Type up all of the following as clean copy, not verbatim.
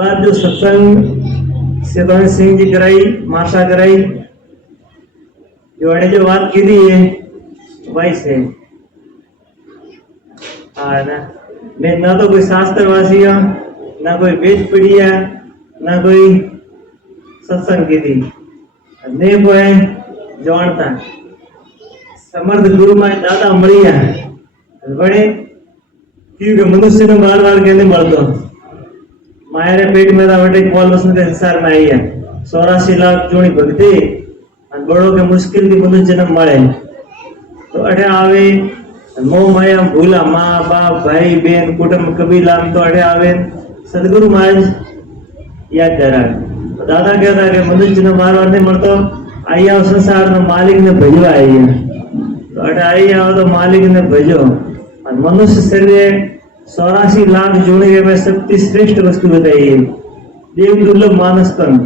बात जो सत्संग सेवान सिंह जी कराई, माशा कराई, जो अड़े जो बात की दी है वही से ना मैं ना तो कोई शास्त्रवासी हूँ, ना कोई वेद पढ़ी है, ना कोई सत्संग की थी ने को है जानता समर्थ गुरु माए दादा मड़ी है बड़े क्योंकि मनुष्य ने बार बार कहने मरतो मायरे पेट में बटे कॉल वसन के संसार में आई है 84 लाख जोड़ी भक्ति और बड़ों के मुश्किल की मनुष्य जन्म मळे तो अठे आवे मोह माया भूला माँ बाप भाई बहन कुटुंब कबीला तो अठे आवे सदगुरु महाराज याद करा तो दादा कहता है कि मनुष्य जन्म बार बार नहीं मरतो आई आओ संसार में मालिक ने भेजवा आई है तो अठे आई आओ तो मालिक ने भेजो और मनुष्य शरीर 84 लाख जोड़े में सबसे श्रेष्ठ वस्तु बताई है देव दुर्लभ मानस तन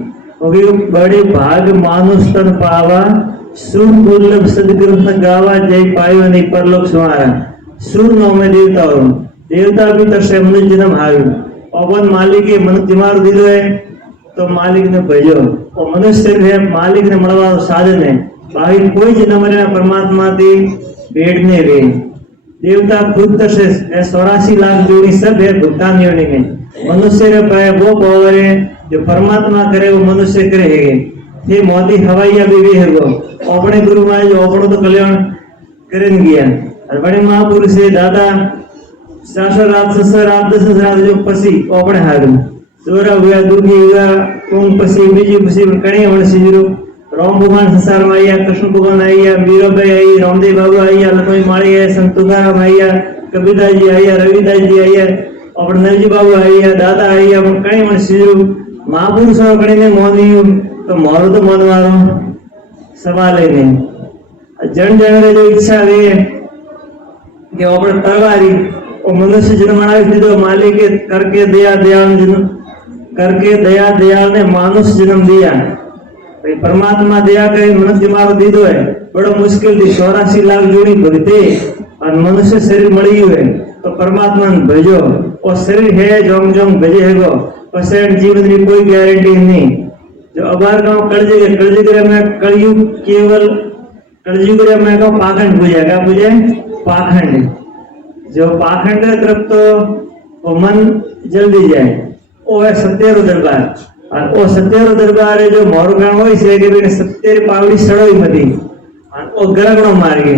बड़े भाग मानुष तन पावा सुर दुर्लभ सदग्रंथ गावा जय पायो नहीं परलोक सुहारा सुर नौ में देवता हो देवता भी तरसे मनुष्य जन्म हारू पवन मालिक के मनुष्य दिमाग दिलो है तो मालिक ने भेजो और मनुष्य है मालिक ने मरवा साधन है बाकी कोई जन्म परमात्मा थी भेड़ने वे देवता खुद तरसे 84 लाख जोड़ी सब है भुगतान योनि में मनुष्य रे पाए वो पावर है जो परमात्मा करे वो मनुष्य करे है ये मोदी हवाइया भी है वो अपने गुरु महाराज जो अपनो तो कल्याण करन गया और बड़े महापुरुष है दादा शास्त्र रात ससर रात 10 रात जो पसी अपने हारू जोरा हुआ दुर्गी हुआ कुंग पसी बीजी पसी कणी वण सिजरो राम भगवान संसार में आया कृष्ण भगवान आया मीराबाई आई रामदेव बाबू आया लक्ष्मी माड़ी है संत तुकाराम आया कबीरदास जी आया रविदास जी आया और नरजी बाबू आया दादा आया कई मन सिजरू महापुरुषों कड़ी ने मोदी तो मोरो तो मोदवारो सवाल है नहीं जन जन जो इच्छा वे कि अपन तरवारी और मनुष्य जन्म दीदो मालिक करके दया दयाल करके दया दयाल ने मानुष जन्म दिया परमात्मा दया करे मनुष्य दिमाग दीदो है बड़ो मुश्किल थी 84 लाख जोड़ी भगते और मनुष्य शरीर मड़ी हुए तो परमात्मा ने भेजो और शरीर है जोंग जोंग भेजे है गो और जीवन की कोई गारंटी नहीं जो अबार गांव कलयुग में कलयुग केवल कलयुग में गांव पाखंड बुझेगा बुझे पाखंड जो पाखंड तरफ तो वो मन जल्दी जाए वो है सत्तेरो दरबार और वो सत्तेरो दरबार है जो मोर गांव होई से के बिन सत्तेर पावड़ी सड़ोई मती और वो गरगणो मार गए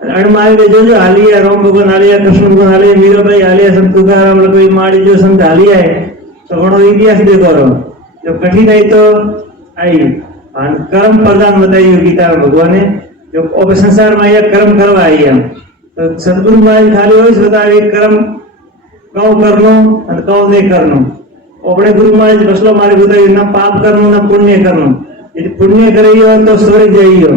अण मार के जो हालिया राम भगवान हालिया कृष्ण भगवान हालिया मीराबाई हालिया संत तुकाराम लक्ष्मी माड़ी जो संत हालिया है तो घणो इतिहास देखो जो कठिनाई तो आई और कर्म प्रदान बताइए गीता में भगवान ने जो संसार में आया कर्म करवा आई है तो सदगुरु महाराज खाली वही बताए कर्म कौ करनो और कौ नहीं करनो अपने गुरु महाराज फसलो मारे बताइए ना पाप करनो ना पुण्य करनो यदि पुण्य करियो तो स्वर्ग जाइयो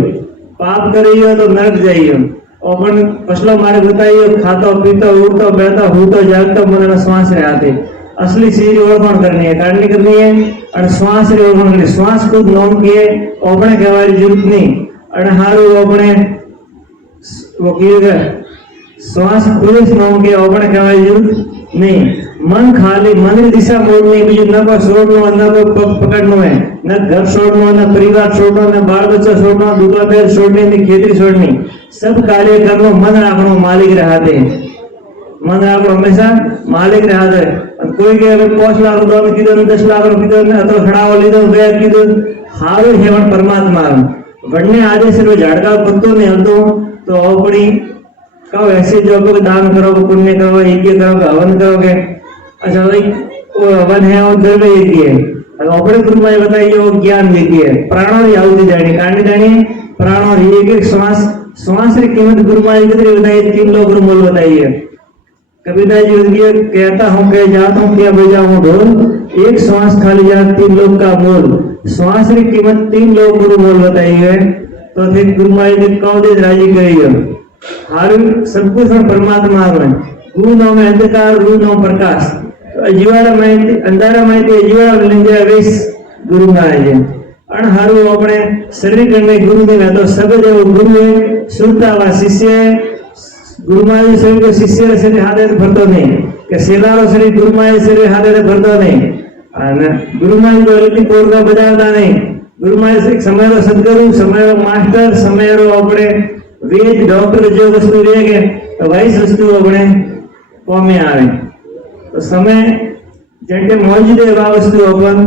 पाप करियो तो नरक जाइयो अपन फसलो मारे बताइए खातो पीतो उठतो बैठतो हूतो जागतो मन में श्वास रहते असली चीज ओळखण करनी है काढनी करनी है और श्वास रे ओळखण करनी श्वास खुद नोम के अपने कहवारी जरूरत नहीं और हारू अपने वो किएगा श्वास खुद नोम के अपने कहवारी जरूरत नहीं मन खाली मन की दिशा मोड़नी बीजू न को छोड़नो न को पकड़नो है न घर छोड़नो न परिवार छोड़नो न बाल बच्चा छोड़नो दुकान पे छोड़नी न खेती छोड़नी सब कार्य करनो मन राखनो मालिक रहते मन राखनो हमेशा मालिक रहते कोई के अगर 5 लाख रुपया कीधो 10 लाख रुपया कीधो अथवा खड़ाओ लीधो गया कीधो हारो हेवन परमात्मा वडने आदेश रो झाड़का पत्तो ने हतो तो अपनी कहो ऐसे जो को दान करोगे पुण्य करोगे यज्ञ करोगे हवन करोगे अच्छा भाई वो हवन है और द्रव्य यज्ञ है और अपने गुरु में बताइए वो ज्ञान यज्ञ है प्राणों की आहुति देनी कांडी देनी प्राणों यज्ञ श्वास श्वास की कीमत गुरु महाराज कितनी बताइए 3 लोग मूल बताइए कबीरदास जी कहता हूँ कह जाता हूँ क्या बजाऊं ढोल एक श्वास खाली जा 3 लोग का मोल श्वास की कीमत 3 लोग गुरु मोल बताई है तो फिर गुरु महाराज ने कौ दे राजी करियो हारू सब कुछ परमात्मा में गुरु नाम में अंधकार गुरु नाम प्रकाश अजीवाड़ा में अंधारा में अजीवाड़ा लिंजा वेश गुरु महाराज अण हारू अपने शरीर करने गुरु ने तो सब देव गुरु है सुरता वा शिष्य है गुरु महाराज शरीर को शिष्य शरीर हाथे भरतो नहीं के सेलारो शरीर गुरु महाराज शरीर हाथे भरतो नहीं અને ગુરુમાં કોઈ પોરકા બજાવતા નહીં. ગુરુમાં એક સમયનો સદગુરુ, સમયનો માસ્ટર, સમયનો આપણે વેદ ડોક્ટર જો વસ્તુ લે કે વાઇસ વસ્તુ આપણે કોમે આવે તો સમય જેंटे मौजूद है वह वस्तु अपन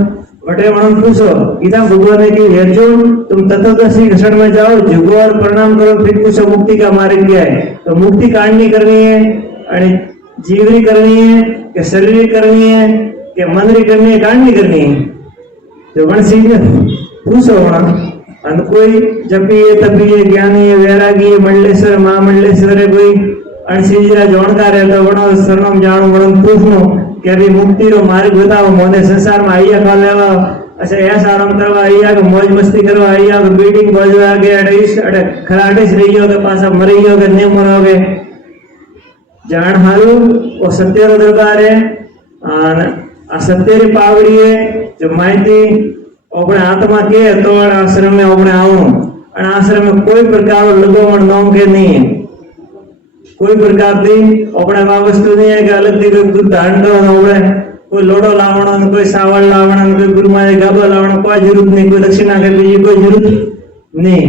वटे मन पूछो गीता भगवान ने कि अर्जुन तुम तत्वदर्शी क्षण में जाओ, झुको और प्रणाम करो, फिर पूछो मुक्ति का मार्ग क्या है. तो मुक्ति काढ़नी करनी है અને જીવરી કરनी है કે શરીર करनी है કે मनरी करनी है, काढ़नी करनी है. तो वणसी ने पूछो वणा અને કોઈ જપીએ તપીએ જ્ઞાની વૈરાગી મંડલેશ્વર મહામંડલેશ્વર કોઈ અણસીજીરા જોણકાર है तो वणो सरनाम जाणो वणो पूछनो कि अभी मुक्ति रो मार्ग बताओ. मोने संसार में आइया खा लेवा, अच्छा ऐसा आराम करवा आइया के मौज मस्ती करवा आइया के बीटिंग बजवा के अड़े खराटेस रही हो के पासा मरी हो के नहीं मरोगे. जान हारू वो सत्य रो दरबार है और आ सत्य री पावड़ी है जो माहिती अपने आत्मा के तो आश्रम में अपने आवो. और आश्रम में कोई प्रकार लगोवण नोम के नहीं है, कोई प्रकार की अपने आ वस्तु नहीं है कि अलग थी कोई दूध धारण करवानो होवे, कोई लोडो लावणो, कोई सावळ लावणो, कोई गुरुमाए गाबो लावणो, कोई जरूरत नहीं. कोई दक्षिणा के बीजी कोई जरूरत नहीं.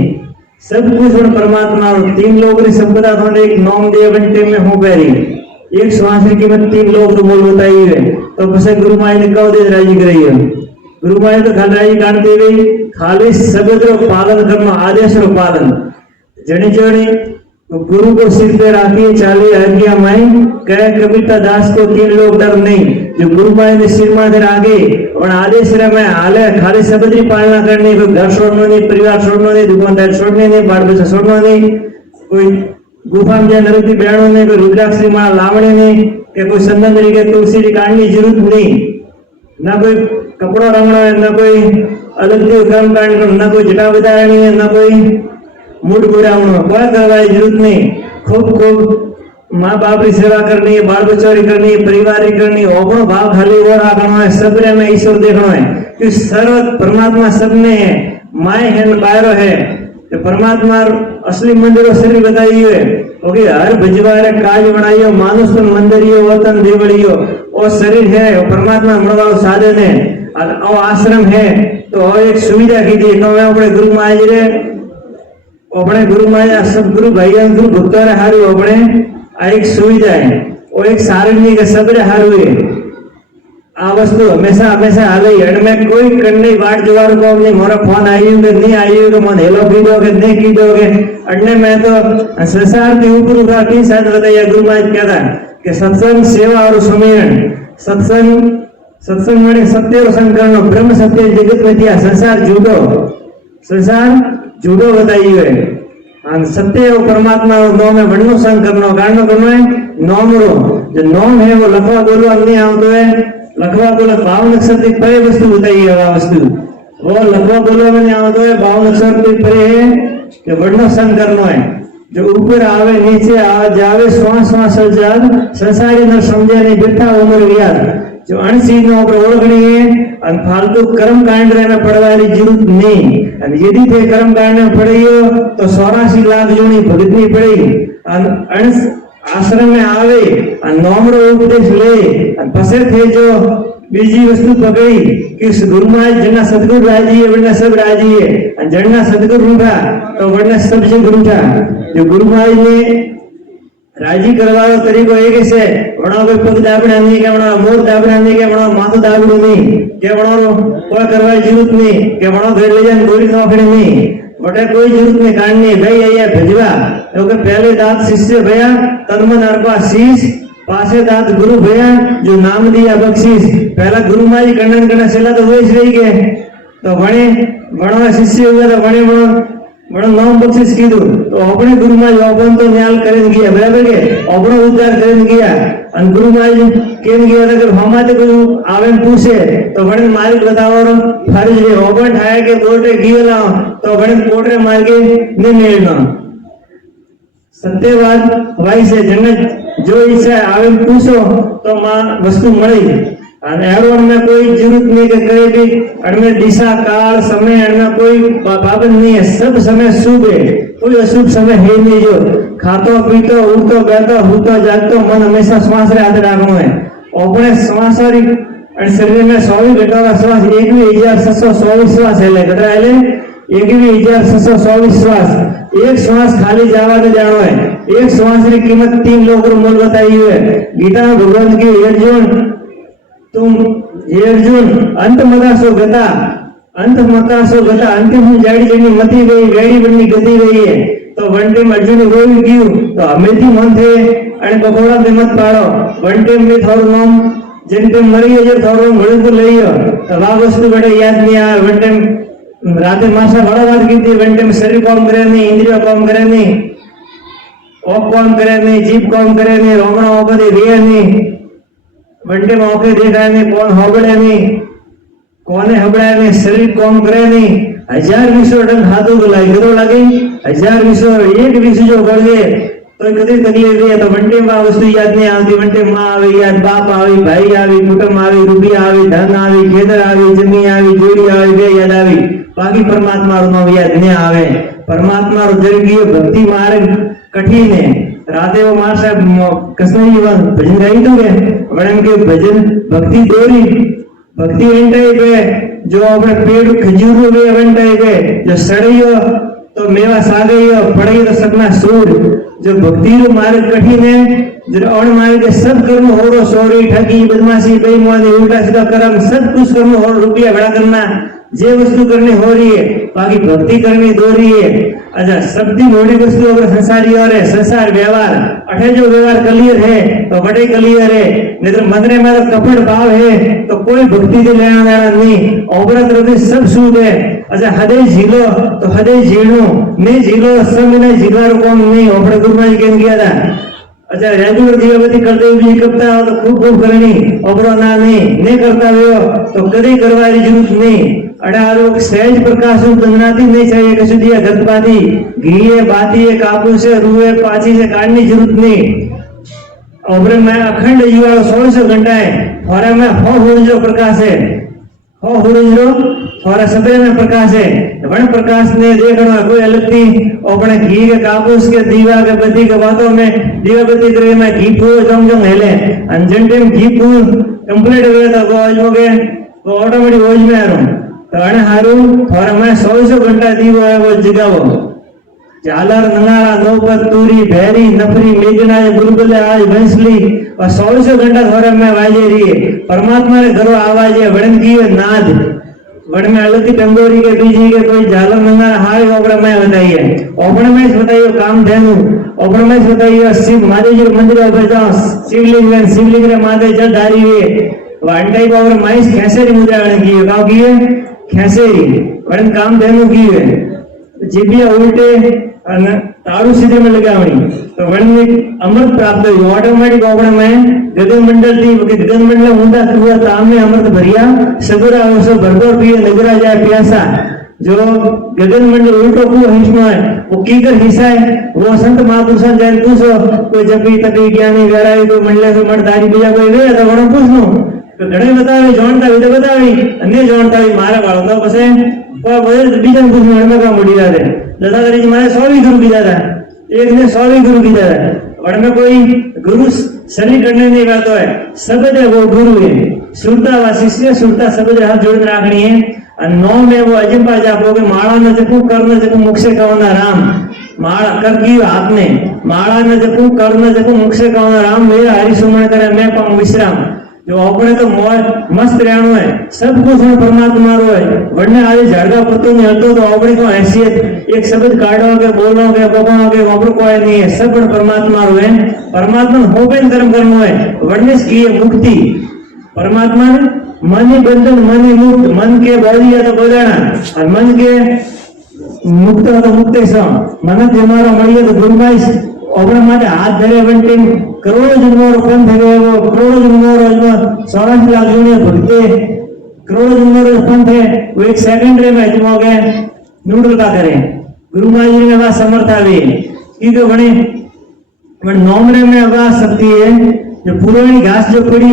सब कुछ उन परमात्मा तीन लोग री संपदा थोड़े एक नोम दे बंटे में हो गई. एक श्वास की कीमत 3 लोग तो बोल बताई है. तो पसे गुरुमाए ने कव दे राजी कराई है. गुरुमाए तो खाली राजी कान दे गई, खाली शब्द रो पालन करनो, आदेश रो पालन. जणी जणी तो गुरु को सिर पे राखी चाली आज्ञा माई कह कबीरता दास को 3 लोग डर नहीं. जो गुरु माई ने सिर माथे राखे और आदेश रे में हाले खाली शब्द की पालना करनी. कोई घर छोड़नो नहीं, परिवार छोड़नो नहीं, दुकानदार छोड़नी नहीं, बाल बच्चा छोड़नो नहीं, कोई गुफा में जाए नरती बैठो नहीं, कोई रुद्राक्ष की माला लावणी नहीं कि कोई संदन के तुलसी की काढ़नी जरूरत नहीं. ना कोई कपड़ो रंगनो है, ना कोई अलग से कर्म कांड, ना कोई जटा बधारणी है, ना कोई मूड बुरावणो, कोई करवाई जरूरत नहीं. खूब माँ बाप की सेवा करनी है, बाल बच्चों की करनी है, परिवार की करनी है. ओपनो भाव खाली वो राखनो है, सबरे में ईश्वर देखनो है कि सर्व परमात्मा सब में है. माय है बायरो है तो परमात्मा असली मंदिरों शरीर बताई है क्योंकि हर भजवारे काज बनाइयो मानुष मंदिरियो वतन देवड़ियो और शरीर है परमात्मा મળવાનો સાધન है. और आश्रम है तो एक सुविधा की थी तो अपने गुरु महाराज रे अपने गुरु महाराज सब गुरु भाई गुरु भक्तों रे हारू अपने आ एक सुविधा है और एक सारणी के सबरे हारू है. आ वस्तु हमेशा हमेशा हाले हेड में कोई करने वाट जवार को नहीं मोरा फोन आयु के नहीं आयु के मन हेलो की दोगे नहीं की दोगे अड़ने में तो संसार के ऊपर उठा की शायद बताइए गुरु महाराज कहता कि सत्संग सेवा और सुमिरन. सत्संग में सत्य और संकरण ब्रह्म सत्य जगत में दिया संसार झूठो बताइए है. सत्य और परमात्मा नौ में वणनो संग करनो कारणो करनो है. नौम रो जो नौम है वो लखवा बोलवा नहीं आवतो है. लखवा बोला भाव नक्षत्र की परे वस्तु बताइए है. वस्तु वो लखवा बोलवा में नहीं आवतो है. भाव नक्षत्र की परे है कि वणनो संग करनो है. जो ऊपर आवे नीचे आ जावे श्वास श्वास जाग संसारी न समझे नहीं बैठा उम्र याद. जो अणसीज नो पर ओळखणी है अन फालतू कर्म कांड रे में पड़वानी जरूरत नहीं. अन यदि ते कर्म कांड में पड़ियो तो 84 लाख जोनी भगतनी पड़ी. अन अणस आश्रम में आवे अन नोमरो उपदेश ले अन पसे थे जो बीजी वस्तु पकड़ी कि गुरु महाराज जना सदगुरु राजी है वरना सब राजी है. अन जना सदगुरु रूठा तो वरना सब जग रूठा. जो गुरु महाराज ने राजी करवानो तरीको एक है वणो कोई पग दाबड़ा नहीं के वणो मोर दाबड़ा नहीं के वणो माथो दाबड़ो नहीं के वणो कोई करवाई जरूरत नहीं के वणो घर ले जाने गोरी नौकरी नहीं वटे कोई जरूरत नहीं काढ़नी. भाई आया भेजवा क्योंकि पहले दांत शिष्य भया तन्मन अर्पा शीश पासे दांत गुरु भया जो नाम दिया बख्शीश. पहला गुरु माई खंडन करना चला तो वही रही गए तो वणे वणो शिष्य हुआ तो वणे वणो नाम बख्शीश कीधु तो अपने गुरु माई ओपन तो न्याल करेन गया बराबर के अपनो उद्धार करेन गया. अन गुरु माई केन गया था कि हमारे कोई आवे पूछे तो वणे मालिक बतावरो फर्ज है. ओपन ठाए के कोर्टे गयो तो वणे कोर्टे मार के नहीं मिलना. सत्यवाद भाई से जन्नत जो इच्छा आवे पूछो तो मां वस्तु मળી. અને એરોન में कोई जरूरत नहीं कि कहीं भी अड़में दिशा काल समय अड़में कोई पाबंद नहीं है. सब समय शुभ है, कोई अशुभ समय है नहीं. जो खातो पीतो उठतो बैठतो हुतो जागतो मन हमेशा श्वास रे हाथ राखनो है. अपने श्वास री અને શરીરમાં 24 ઘંટાના શ્વાસ 21,624 શ્વાસ એટલે કેટલા એટલે 21,624 શ્વાસ एक श्वास खाली जावा तो जानो है एक श्वास की कीमत 3 लोग मोल बताई हुई है गीता में भगवान की अर्जुन तुम ये अर्जुन अंत मतासो गता अंतिम जाड़ी जनी मती गई वेड़ी बननी गति गई है तो वन टाइम अर्जुन रोई गयु तो हमेथी मन थे અને બકોડા કિંમત પાડો વન ટાઈમ में થોડું નામ જેમ કે મરી ગયો થોડું મળ્યું તો લઈ તો આ વસ્તુ બડે યાદ નહીં આવે વન ટાઈમ रात मासा बड़ा बात की थी वन टाइम शरीर काम करे नहीं इंद्रिय काम करे नहीं ओक काम करे नहीं जीभ काम करे नहीं रोमना ओपदे रे नहीं वन टाइम ओके देखा नहीं कौन होबड़े नहीं कोने हबड़े नहीं शरीर काम करे नहीं 1000 टन हाथों को लागे तो लगे 1000 एक विषय जो कर गए तो कभी तकलीफ है तो वन टाइम वस्तु याद नहीं आती वन टाइम माँ आवे याद बाप आवे भाई आवे कुटुंब आवे रुपया आवे धन आवे खेतर आवे जमीन आवे जोड़ी आवे वे याद आवे बाकी परमात्मा नो याद नहीं आवे परमात्मा रो जरगीय भक्ति मार्ग कठिन है राते वो मार साहब कसने भजन गाई तो के वड़न के भजन भक्ति दोरी भक्ति एंटाई पे जो अपने पेड़ खजूर वे एंटाई पे जो सड़ियो तो मेवा सागइयो पड़ई तो सपना सूर जो भक्ति रो मार्ग कठिन है जो और मार्ग के सब कर्म हो रो चोरी ठगी बदमाशी बेईमानी उल्टा सीधा कर्म सब कुछ कर्म हो रुपया बड़ा करना जे वस्तु करनी हो रही है बाकी भक्ति करनी दो रही है अच्छा सबकी मोटी वस्तु अगर संसारी और है संसार व्यवहार अठे जो व्यवहार क्लियर है तो बड़े क्लियर है नहीं तो मंदरे में तो कपड़ भाव है तो कोई भक्ति से लेना देना नहीं औरत रवि सब सूद है अच्छा हदे झीलो तो हदे झीलो नहीं झीलो सब ने झीलार कौन नहीं ओपड़े गुरु महाराज कहन किया था अच्छा रेगुलर दीवाबत्ती करते हुए करता हो तो खूब खूब करनी ओपड़ो ना नहीं करता हो तो कभी करवाने की जरूरत नहीं अडारो सहज प्रकाश बनाती नहीं चाहिए कछु दिया गतपाती घी है बाती है कापूस है रूए पाची से काटने जरूरत नहीं और मैं अखंड युवा 1600 घंटा है और मैं हो जो प्रकाश है हो जो और सतरे में प्रकाश है वन प्रकाश ने देखना कोई अलग थी अपने घी के कापूस के दीवा के बत्ती के बातों में दीवा बत्ती करे में घी पूरा जम हिले अंजन टाइम घी पूरा कंप्लीट हो गया था वो आज हो गए तो ऑटोमेटिक वॉइस में आ रहा हूँ तो अने हारू और मैं 100 घंटा दीवो है वो जगावो झालर नगारा नौपत तूरी भैरी नफरी मेघना बुलबुल आज भैंसली और 100 घंटा थोड़ा में वाजे रही परमात्मा ने घरों आवाज है वड़न की नाद वड़ में अलग टंगोरी के बीजी के कोई झालर नगारा हाय ओपड़ा में बताइए ओपड़ा में बताइए काम धेनु ओपड़ा में बताइए शिव महादेव जी मंदिर पर जाओ शिवलिंग रे माथे जल धारी हुए वन टाइप और माइस खेसेरी मुद्रा की गाँव की है खेसेरी वड़न काम धेनु की है जीबिया उल्टे तारू सीधे में लगावनी तो वन में अमृत प्राप्त हुई ऑटोमेटिक ओपड़ा में गगन मंडल थी गगन मंडल मुंडा हुआ ताम में अमृत भरिया सगुरा उसो भरभर पिए नगरा जाए प्यासा जो गगन मंडल उल्टो को हिस्सा है वो कीकर हिस्सा है वो संत महापुरुषों जैन पूछो कोई जपी तपी ज्ञानी वेराई कोई मंडले से मर्दारी बीजा कोई वे तो वणो पूछनो तो घणे बतावी जानता भी तो बतावी अन्य जानता भी मारा वालो तो बसे पर वो बीजा पूछनो हमें का मुड़ी जाते दादागिरी जी मारे 100 भी गुरु की जाता एक ने 100 भी गुरु की जाता वण में कोई गुरु शरीर करने नहीं करता है सबद वो गुरु है सुरता व शिष्य सुरता सबद हाथ जोड़ राखनी है और 9 में वो अजंपा जापो के माला न जपू कर न जपू मुख से कहोना राम माला कर की आपने माला न जपू कर न जपू मुख से कहोना राम मेरा हरि सुमन करे मैं पाऊं विश्राम जो अपने तो मस्त रहनो है सब कुछ परमात्मा रो है वरने आज झाड़का पत्तों में हलतो तो अपने को हैसियत एक शब्द काटो के बोलो के बको के ऊपर कोई नहीं है सब परमात्मा रो है परमात्मा होबेन कर्म करनो है वरने की मुक्ति परमात्मा मन ही बंधन मन ही मुक्त मन के बोलिया तो बोलाना और मन के मुक्त तो मुक्ति सो मन हमारा मळिए तो गुरुमाई ओपड़ा माटे हाथ धरे वंटे करोड़ों जन्मों पंथ है वो करोड़ों जन्मों रोजमा 84 लाख जने भक्ते करोड़ों जन्मों पंथ है वो एक सेकंड में जमा गए नूडल का करें गुरु महाराज जी ने बात समर्थ आवे की तो बने नौमरे में आवाज सकती है जो पुरानी घास जो पड़ी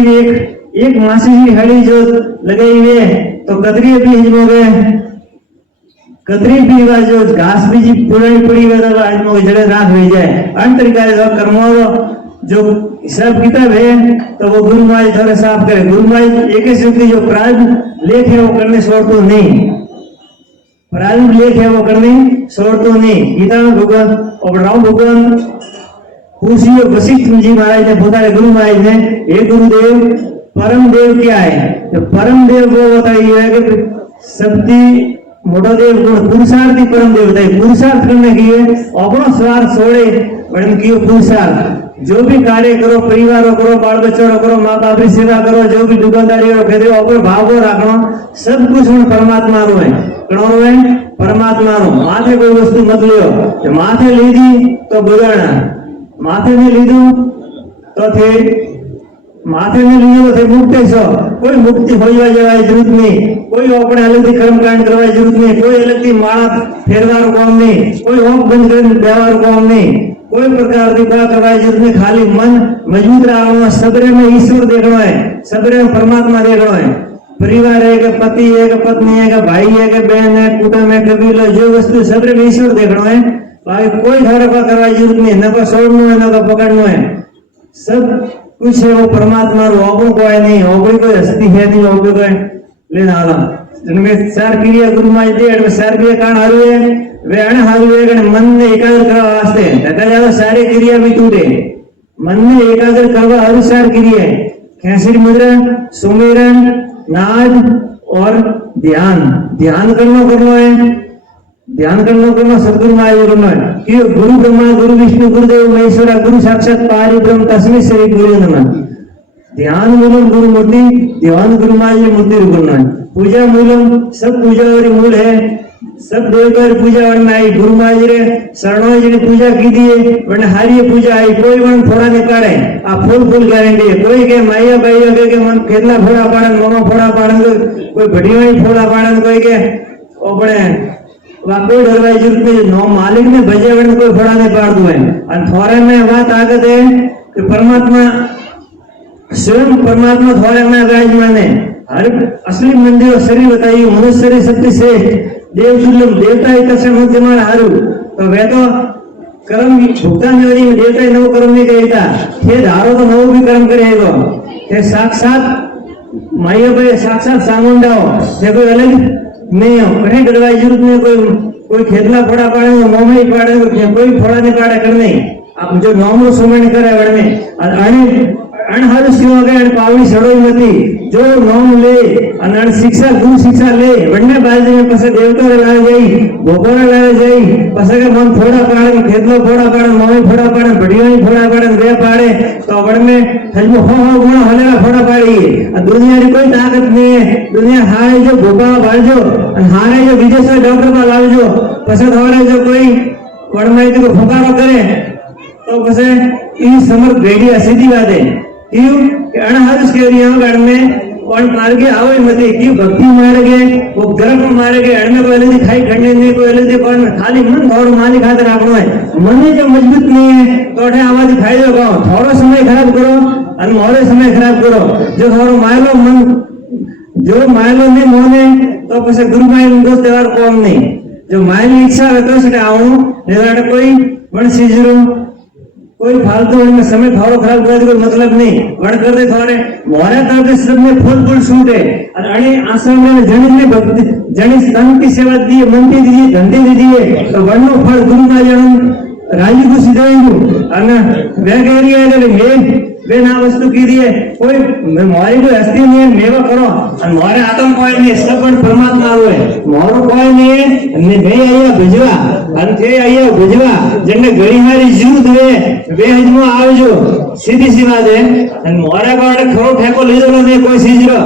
एक मासी की हड़ी जो लगाई हुई है तो कतरी भी जमा गए कतरी भी जो घास भी जी पुरानी पड़ी हुई तो आज में जड़े राख हो जाए अन्य तरीका से कर्मों जो हिसाब किताब है तो वो गुरु महाराज थोड़ा साफ करे। गुरु महाराज एक ही जो प्रारंभ लेख है वो करने छोड़तो नहीं, प्रारंभ लेख है वो करने छोड़तो नहीं। गीता में भगवान और राम भगवान पूछिए वशिष्ठ जी महाराज ने बताया गुरु महाराज ने, हे गुरुदेव परम देव क्या है? तो परम देव वो बताइए है कि शक्ति मोटो देव गुण पुरुषार्थी परम देव बताइए। पुरुषार्थ करने की है अपनो स्वार्थ छोड़े वर्ण की पुरुषार्थ। जो भी कार्य करो, परिवारों करो, बाल बच्चों करो, माँ बाप की सेवा करो, जो भी दुकानदारी करो, कहते हो अपने भाव को रखो, सब कुछ उन परमात्मा रो है। कौन है? परमात्मा रो। माथे कोई वस्तु मत लियो, माथे लीधी तो बगाड़ा, माथे में लीधु तो थे माथे में लीधो तो मुक्ति सो। कोई मुक्ति हो जाए जरूरत नहीं, कोई अपने अलग कर्म कांड करवा जरूरत नहीं, कोई अलग माला फेरवार काम नहीं, कोई ओंक बंद कर व्यवहार काम नहीं, कोई प्रकार की बात करवाई जरूरत नहीं। खाली मन मजबूत रखना, सबरे में ईश्वर देखना है, सबरे में परमात्मा देखना है। परिवार है कि पति है कि पत्नी है कि भाई है कि बहन है, कुटुंब है, कबीला, जो वस्तु सबरे में ईश्वर देखना है। बाकी कोई धारा करवाई जरूरत नहीं, न को छोड़ना है न को पकड़ना है, सब कुछ है वो परमात्मा रो। ओगो कोई नहीं, ओगो कोई हस्ती है नहीं, ओगो कोई लेना आला। इनमें चार क्रिया गुरु माई दे, चार क्रिया कान हारू है वे अण हारू है कि मन ने एकाग्र करवा वास्ते देखा जाए सारी क्रिया भी टूटे। मन ने एकाग्र करवा हर चार क्रिया है, खेसरी मुद्रा, सुमिरन, नाद और ध्यान। ध्यान करना है, ध्यान करना सदगुरु महाराज करना है कि गुरु ब्रह्मा गुरु विष्णु गुरुदेव महेश्वरा गुरु साक्षात पारि ब्रह्म तस्मै श्री गुरु नमः। ध्यान मूलम गुरु मूर्ति, ध्यान गुरु महाराज मूर्ति करना है। पूजा मूलम, सब पूजा और मूल है, सब देवता पूजा वर्ण आई। गुरु महाराज रे शरणों जी ने पूजा की दिए वर्ण हारी पूजा आई। कोई वर्ण थोड़ा निकाले आप फूल गारंटी है। कोई के माया भाई के मन खेतला फोड़ा पाड़न, मोमा फोड़ा पाड़न, कोई बढ़िया फोड़ा पाड़न, कोई के अपने कोई डरवाई जरूरत नहीं। नौ मालिक ने भजे वर्ण कोई फोड़ा नहीं पाड़ दो है। और थोड़े में बात आगत है कि परमात्मा स्वयं परमात्मा थोड़े में विराजमान है। हर असली मंदिर और शरीर बताइए मनुष्य शक्ति श्रेष्ठ देव दुर्लभ देवता एक मध्यमान हारू। तो वे तो कर्म भुगतान में देवता नव कर्म नहीं करेगा, ये धारो तो नव भी कर्म करेगा। ये साक्षात माया भाई साक्षात सामुंडा हो, ये कोई अलग नहीं हो। कहीं डरवाई जरूरत नहीं। कोई खेतला फोड़ा पाड़े मोह ही पाड़े, कोई फोड़ा नहीं पाड़े करने आप जो नॉर्मल समय करे वड़ने अणहर सिवा गए पावड़ी सड़ोई मती जो नॉम ले अन शिक्षा गुरु शिक्षा ले वड़ने बाजी में पसे देवता रे लाए जाई, भोगोरा लाए जाई, पसे के मन फोड़ा पाड़े, खेतलो फोड़ा पाड़े, मोह फोड़ा पाड़े, बढ़िया ही फोड़ा पाड़े, वे पाड़े तो वड़ने हजमो हो गुणा हलेला फोड़ा पाड़ी। दुनिया री कोई ताकत नहीं है। दुनिया हारे जो भोगा बालजो, हारे जो विदेश से डॉक्टर का लावजो, पसे थोड़े जो कोई वड़माई को फुकारो करे तो पसे ई समर्थ भेड़िया सीधी बात है। क्यों कि अणहर केरिया गढ़ में और मार के आओ मते क्यों भक्ति मार गए वो गर्भ मार गए अड़मे को अलग खाई खड़ने नहीं कोई अलग कौन खाली मन और मालिक हाथ रखनो है। मन जो मजबूत नहीं है तो आवाज खाई दो गाओ थोड़ा समय खराब करो और मोरे समय खराब करो। जो थोड़ा मायलो मन जो मायलो नहीं मोने तो पसे गुरु माई दोस्त त्योहार कौन नहीं जो मायली इच्छा रखो से आऊं नहीं कोई वन सीजरो कोई फालतू में समय थोड़ा खराब कर कोई मतलब नहीं वड़ कर दे थोड़े मोरे करते सब में फूल छूट है। और अणे आश्रम में जनित में भक्ति जनित तन की सेवा दी मंत्री दीजिए घंटे दीजिए तो वर्णो फल गुरु का जन्म राजी को सिधाएंगे वे कह रही है वे ना वस्तु की दिए कोई मोरी कोई हस्ती नहीं है मेवा करो और मोरे आत्म कोई नहीं सब परमात्मा हुए मोरो कोई नहीं है ने वे आया भेजवा और थे आया भेजवा जने घड़ी हारी जरूरत वे हजमो आवजो सीधी सी बात है। और मोरे को खरो फेंको लीधो नहीं कोई चीज रो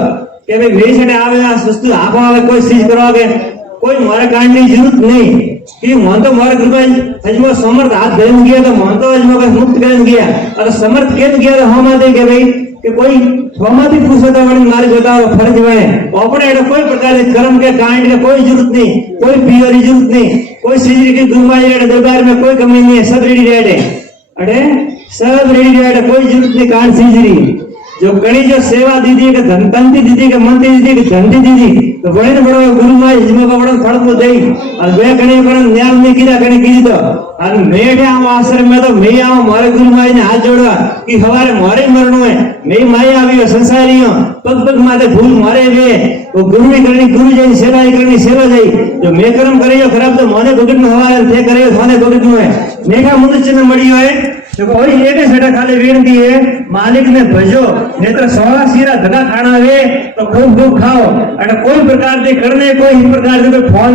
के भाई वे छड़े आवे आ सुस्तु आखो आवे कोई चीज करोगे कोई मोरे कांड की जरूरत नहीं कि मन तो मोरे कृपा हजमो समर्थ हाथ धरन गया तो मन तो हजमो का मुक्त करन गया और समर्थ केन गया तो हम आते के भाई कि कोई होमाती पूछो तो बड़ी मार बताओ फर्ज में अपने कोई प्रकार के कर्म के कांड के कोई जरूरत नहीं कोई पियरी जरूरत नहीं कोई सिजरी की गुरुमाई दरबार में कोई कमी नहीं है सब रेडी रेड है। अरे सब रेडी रेड है कोई जरूरत नहीं कांड सिजरी जो कणी जो सेवा दीदी के धनतंती दीदी के मंत्री दीदी के धंधी दीदी तो बड़े ने बड़ो गुरु माई जिसमें का बड़ा फड़ को देई और वे कणी पर न्याय ने किया कणी की तो और मेरे आओ आश्रम में तो मैं आओ मारे गुरु माई ने हाथ जोड़ा कि हमारे मारे मरणो है मैं माई आवी संसारियो पग पग माथे भूल मारे वे वो गुरु ने करनी गुरु जैन सेवा करनी सेवा जई जो मैं कर्म करियो खराब तो मोने भगत में हवारे थे करियो थाने भगत में है मेघा मुंद चिन्ह मड़ियो है तो कोई एक सेटा खाली विनती है मालिक ने भजो नेत्र 16 सीरा धगा खाना वे तो खूब खूब खाओ और कोई प्रकार से करने कोई इस प्रकार से फोन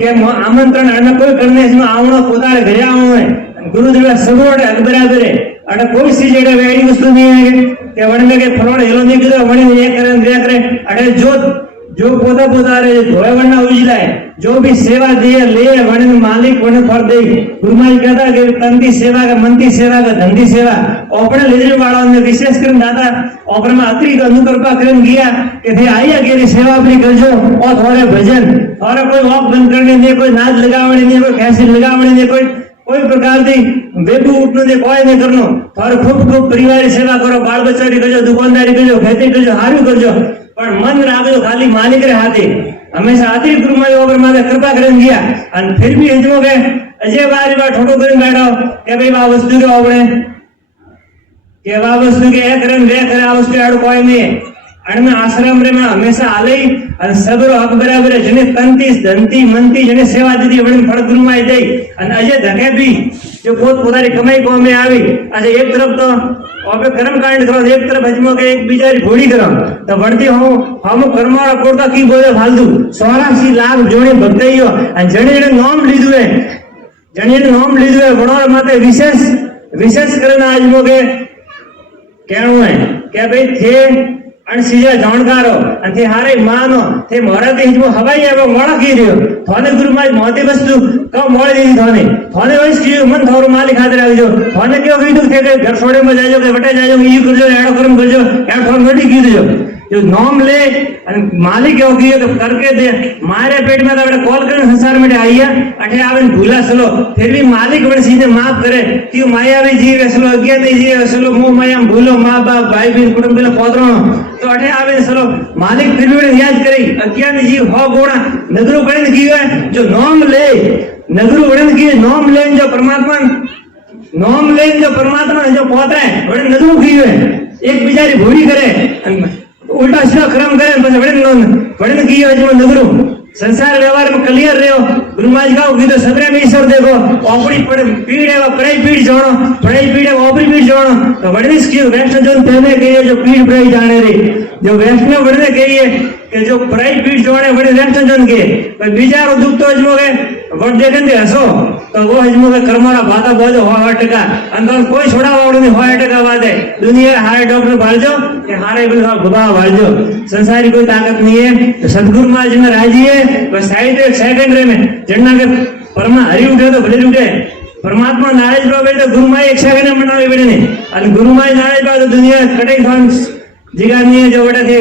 के आमंत्रण अन्न कोई करने इसमें आवणो पोताने घरे आवणो है गुरुदेव सगोड़ बराबर है और कोई चीज एडे वेड़ी वस्तु नहीं है के वण में के फलोड़ हेलो नहीं कीधो वणी ये करे दे करे अरे जो पोता पोता रे धोए वणना उजला है जो भी सेवा दे ले वण मालिक वण फल दे गुरु माई कहता कि तंती सेवा का मनती सेवा का धंधी सेवा ओपने लेजर वालों ने विशेष कर दादा ओपर में अतिरिक्त अनुकंपा करन गया कि थे आइया के सेवा अपनी करजो और थोड़े भजन और कोई वॉक बंद करने दे कोई नाच लगावणे नहीं कोई कैसी लगावणे नहीं कोई प्रकार की बेबू उठने दे कोई नहीं करनो और खूब खूब परिवार सेवा करो बाल बच्चा री करजो दुकानदारी करजो खेती करजो हारू करजो पर मन राखजो खाली मालिक रे हाथे हमेशा आती गुरु माई ओवर माथे कृपा करन गया और फिर भी हजमो के अजय बारी बार ठोटो करीन बैठो के भाई बा वस्तु के ओवणे के बा वस्तु के एक रन वे करे आ वस्तु आड़ कोई नहीं अण में आश्रम रे में हमेशा आले और सबरो हक बराबर जने तंती धंती मनती जने सेवा दीदी वण फड़ गुरु माई दे और अजय धके भी जो पोत पोतारी कमाई को में आवी आज एक तरफ तो ओबे कर्म कांड करो एक तरफ हजमो के एक बिचारी घोड़ी करो तो बढ़ती हो हम कर्मवाड़ा कोड़ता की बोले फालतू 84 लाख जोड़े भक्तईयो और जने जने नाम लीधु है जने नाम लीधु है वणोर माते विशेष करना हजमो के कहणो है के भाई थे अणसीजा जाणकारो अथे हारे मानो थे मोराते हिजमो हवाई एवं मोड़ा की रियो थाने गुरु माई मोती वस्तु का मोड़े दी थाने वैस की मन थारो मालिक हाथ राखजो थाने क्यों कीधु थे के घर छोड़े में जाजो के बटे जाजो ई करजो एडो कर्म करजो एड थान नडी कीधो जो नाम ले मालिक क्यों की तो करके दे मारे पेट में तो बड़े कॉल करने संसार में आइया अठे आवन भूला सलो फिर भी मालिक बड़े सीधे माफ करे कि माया भी जीव सलो अज्ञान जीव सलो मोह माया भूलो माँ बाप भाई बहन कुटुंब बिना पोतरो तो अठे आवे सलो मालिक फिर भी याद करे अज्ञान जीव हो गोड़ा नगरो बड़े की है जो नाम ले नगरो बड़े की नाम ले जो परमात्मा जो पोता है बड़े नगरो की है एक बिचारी भूरी करे उल्टा सीधा कर्म करे बड़े की है जो नगरो संसार व्यवहार में क्लियर रहो गुरु महाराज का की तो सबरे में ईश्वर देखो ओपड़ी पड़े पीड़ है पढ़ाई पीड़ जोड़ो पढ़ाई पीड़ है ओपड़ी पीड़ जोड़ो तो बड़े की वैष्णव जन कहने के लिए जो पीड़ पढ़ाई जाने रही जो वैष्णव बढ़ने के लिए कि जो पढ़ाई पीड़ जोड़े बड़े वैष्णव जन के पर बिचारो दुख तो हजमो के वोट देखन दे हसो तो वो हजमो के कर्मोरा बाता बोझो हो 100% अंदर कोई छोड़ा वाड़ो नहीं 100% बात है दुनिया हारे डॉक्टर भालजो कि हारे बिल्कुल गुबा भालजो संसारी कोई ताकत नहीं है तो सदगुरु महाराज में राजी है बस साइड एक सेकंड रे में जन्ना के परमा हरि उठे तो भले उठे परमात्मा नाराज बाबे तो गुरु माई एक सेकंड में बनावे बेटे ने और गुरु माई नाराज बाबे तो दुनिया कटे खान जिगा नहीं है जो बेटा थे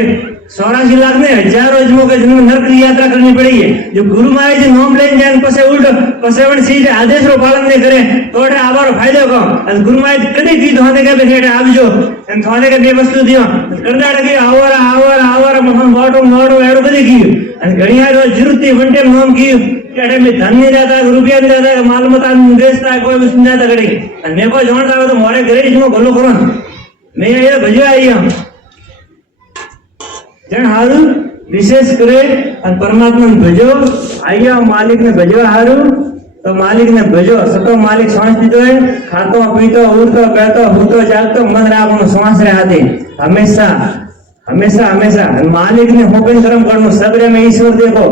84 लाख ने हजारों अजमों के जन्म नरक की यात्रा करनी पड़ी है जो गुरु माई जी नोम लेन जान पसे उल्ट पसेवण सीज आदेश रो पालन नहीं करे तो एटे आवारो फायदो को और गुरु माई कदी की धोने के बेटे आवजो एम थोने के बे वस्तु दियो करदाड़ की आवारा मोटो एडो कदी की और घणिया रो जरूरती वंटे नोम की एटे में धन नहीं जाता रुपया नहीं जाता माल मता बेचता कोई वस्तु नहीं जाता घड़ी और मेरे को जानता तो मोरे घरे जो भलो करो मैं ये भजो आई हूं जन हारू विशेष करे और परमात्मा ने भजो आइया मालिक ने भजो हारू तो मालिक ने भजो सतो मालिक सांस पीतो है खातो पीतो उठतो कहतो हुतो जागतो मन राखनो सांस रे हाथे हमेशा हमेशा हमेशा मालिक ने होकन कर्म करनो सबरे में ईश्वर देखो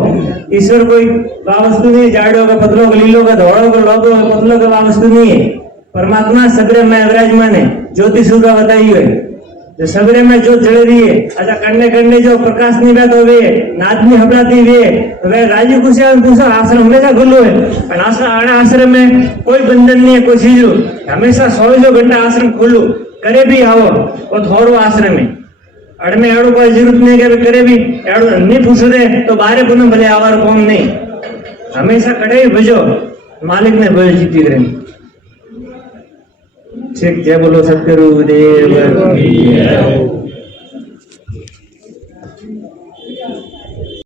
ईश्वर कोई वस्तु नहीं जाड़ो का पतलो का लीलो का धोड़ो का लोगो का पतलो का वस्तु नहीं है परमात्मा सबरे में विराजमान है ज्योति सूर्य बताई है जो सबरे में जो जड़ रही है अच्छा करने जो प्रकाश नहीं बैठ हो गए नादनी हबड़ाती हुई तो वह राजी खुशी पूछो आश्रम हमेशा खुल्लो है आश्रम में कोई बंधन नहीं है कोई चीज हमेशा 24 घंटा आश्रम खुल्लू करे भी आओ वो थोड़ो आश्रम में अड़ में एड़ो कोई जरूरत नहीं है करे भी एड़ो नहीं पूछो दे तो बारे पुनः भले आवार कौन नहीं हमेशा कटे भजो मालिक ने भज जीती करें ठीक जय बोलो सतगुरुदेव।